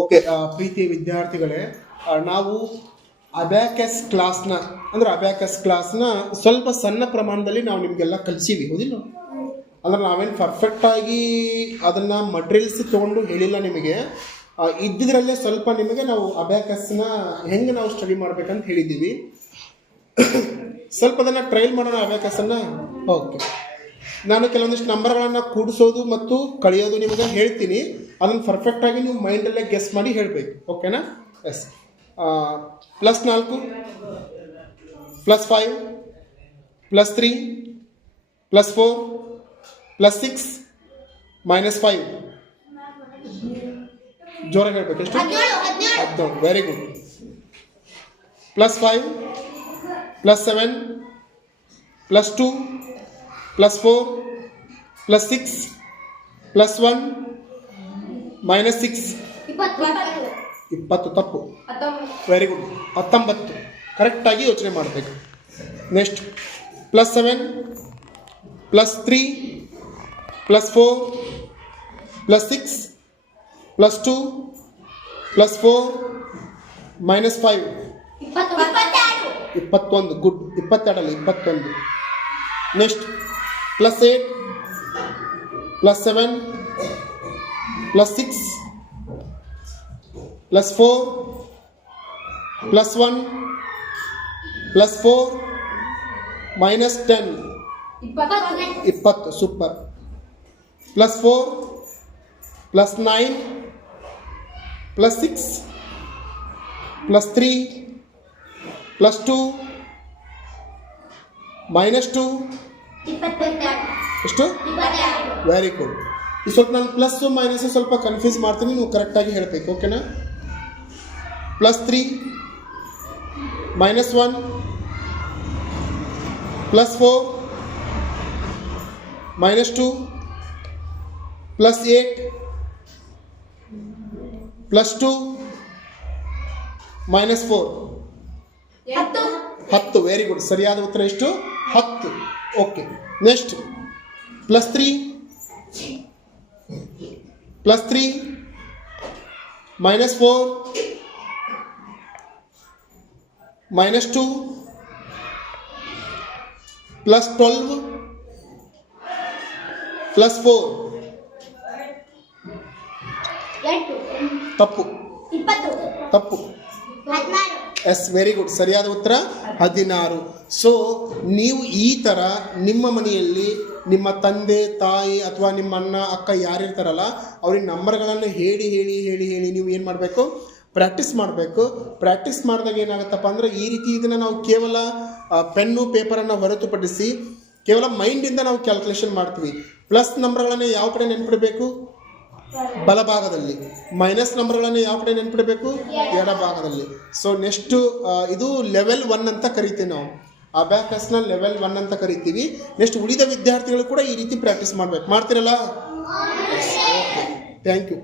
Okay ಪ್ರೀತಿ ವಿದ್ಯಾರ್ಥಿಗಳೇ ನಾವು abacus ಕ್ಲಾಸ್ನ, ಅಂದ್ರೆ ಅಬ್ಯಾಕಸ್ ಕ್ಲಾಸ್ನ ಸ್ವಲ್ಪ ಸಣ್ಣ ಪ್ರಮಾಣದಲ್ಲಿ ನಾವು ನಿಮಗೆಲ್ಲ ಕಲಿಸೀವಿ, ಹೌದಿಲ್ಲ? ಅಂದ್ರೆ ನಾವೇನು ಪರ್ಫೆಕ್ಟಾಗಿ ಅದನ್ನು ಮಟ್ರಿಯಲ್ಸ್ ತಗೊಂಡು ಹೇಳಿಲ್ಲ ನಿಮಗೆ. ಇದ್ದಿದ್ರಲ್ಲೇ ಸ್ವಲ್ಪ ನಿಮಗೆ ನಾವು ಅಬ್ಯಾಕಸ್ನ ಹೆಂಗೆ ನಾವು ಸ್ಟಡಿ ಮಾಡ್ಬೇಕಂತ ಹೇಳಿದ್ದೀವಿ. ಸ್ವಲ್ಪ ಅದನ್ನು ಟ್ರೈಲ್ ಮಾಡೋಣ ಅಬ್ಯಾಕಸನ್ನು ಓಕೆ. ನಾನು ಕೆಲವೊಂದಿಷ್ಟು ನಂಬರ್ಗಳನ್ನು ಕೂಡಿಸೋದು ಮತ್ತು ಕಳೆಯೋದು ನಿಮಗೆ ಹೇಳ್ತೀನಿ. ಅದನ್ನು ಪರ್ಫೆಕ್ಟಾಗಿ ನೀವು ಮೈಂಡಲ್ಲೇ ಗೆಸ್ ಮಾಡಿ ಹೇಳಬೇಕು. ಓಕೆನಾ ಎಸ್ ಪ್ಲಸ್ ನಾಲ್ಕು plus five plus three plus four plus six minus five ಜೋರಾಗಿ ಹೇಳ್ಬೇಕು. ಎಷ್ಟು? ಹದಿನೇಳು. Very good plus five plus seven plus two plus four plus six plus one minus six ಇಪ್ಪತ್ತು ತಪ್ಪು. ವೆರಿ ಗುಡ್ ಹತ್ತೊಂಬತ್ತು. ಕರೆಕ್ಟಾಗಿ ಯೋಚನೆ ಮಾಡಬೇಕು. Next plus seven plus three plus four plus six plus two plus four minus five ಇಪ್ಪತ್ತೊಂದು. Good ಇಪ್ಪತ್ತೆರಡಲ್ಲ ಇಪ್ಪತ್ತೊಂದು. Next plus 8 plus 7 plus 6 plus 4 plus 1 plus 4 minus 10 20 super. Plus 4 plus 9 plus 6 plus 3 plus 2 minus 2 ಎಷ್ಟು? Very good ಈ ಸ್ವಲ್ಪ ನಾನು plus minus ಸ್ವಲ್ಪ confuse ಮಾಡ್ತೀನಿ ನೀವು ಕರೆಕ್ಟಾಗಿ ಹೇಳಬೇಕು ಓಕೆನಾ plus three minus one plus four minus two plus eight plus two minus four ಹತ್ತು. ವೆರಿ ಗುಡ್ ಸರಿಯಾದ ಉತ್ತರ ಎಷ್ಟು? ಹತ್ತು. Okay next plus three plus three minus four minus two plus twelve plus four ತಪ್ಪು. ತಪ್ಪು. ಎಸ್ ವೆರಿ ಗುಡ್ ಸರಿಯಾದ ಉತ್ತರ? ಹದಿನಾರು. ಸೊ ನೀವು ಈ ಥರ ನಿಮ್ಮ ಮನೆಯಲ್ಲಿ ನಿಮ್ಮ ತಂದೆ, ತಾಯಿ ಅಥವಾ ನಿಮ್ಮ ಅಣ್ಣ, ಅಕ್ಕ ಯಾರಿರ್ತಾರಲ್ಲ, ಅವ್ರಿಗೆ ನಂಬರ್ಗಳನ್ನು ಹೇಳಿ ಹೇಳಿ ಹೇಳಿ ಹೇಳಿ ನೀವು ಏನು ಮಾಡಬೇಕು? ಪ್ರಾಕ್ಟೀಸ್ ಮಾಡಬೇಕು. ಪ್ರಾಕ್ಟೀಸ್ ಮಾಡಿದಾಗ ಏನಾಗುತ್ತಪ್ಪ ಅಂದರೆ ಈ ರೀತಿ ಇದನ್ನು ನಾವು ಕೇವಲ ಪೆನ್ನು, ಪೇಪರನ್ನು ಹೊರತುಪಡಿಸಿ ಕೇವಲ ಮೈಂಡಿಂದ ನಾವು ಕ್ಯಾಲ್ಕುಲೇಷನ್ ಮಾಡ್ತೀವಿ. ಪ್ಲಸ್ ನಂಬರ್ಗಳನ್ನು ಯಾವ ಕಡೆ ನೆನ್ಪಿಡಬೇಕು? ಬಲಭಾಗದಲ್ಲಿ. ಮೈನಸ್ ನಂಬರ್ಗಳನ್ನು ಯಾವ ಕಡೆ ನೆನ್ಪಿಡಬೇಕು? ಎಡಭಾಗದಲ್ಲಿ. ಸೊ ನೆಕ್ಸ್ಟು ಇದು ಲೆವೆಲ್ ಒನ್ ಅಂತ ಕರಿತೀವಿ ನಾವು. ಅಬ್ಯಾಕಸ್ನ ಲೆವೆಲ್ ಒನ್ ಅಂತ ಕರಿತೀವಿ. ನೆಕ್ಸ್ಟ್ ಉಳಿದ ವಿದ್ಯಾರ್ಥಿಗಳು ಕೂಡ ಈ ರೀತಿ ಪ್ರಾಕ್ಟೀಸ್ ಮಾಡ್ಬೇಕು. ಮಾಡ್ತೀರಲ್ಲ? Thank you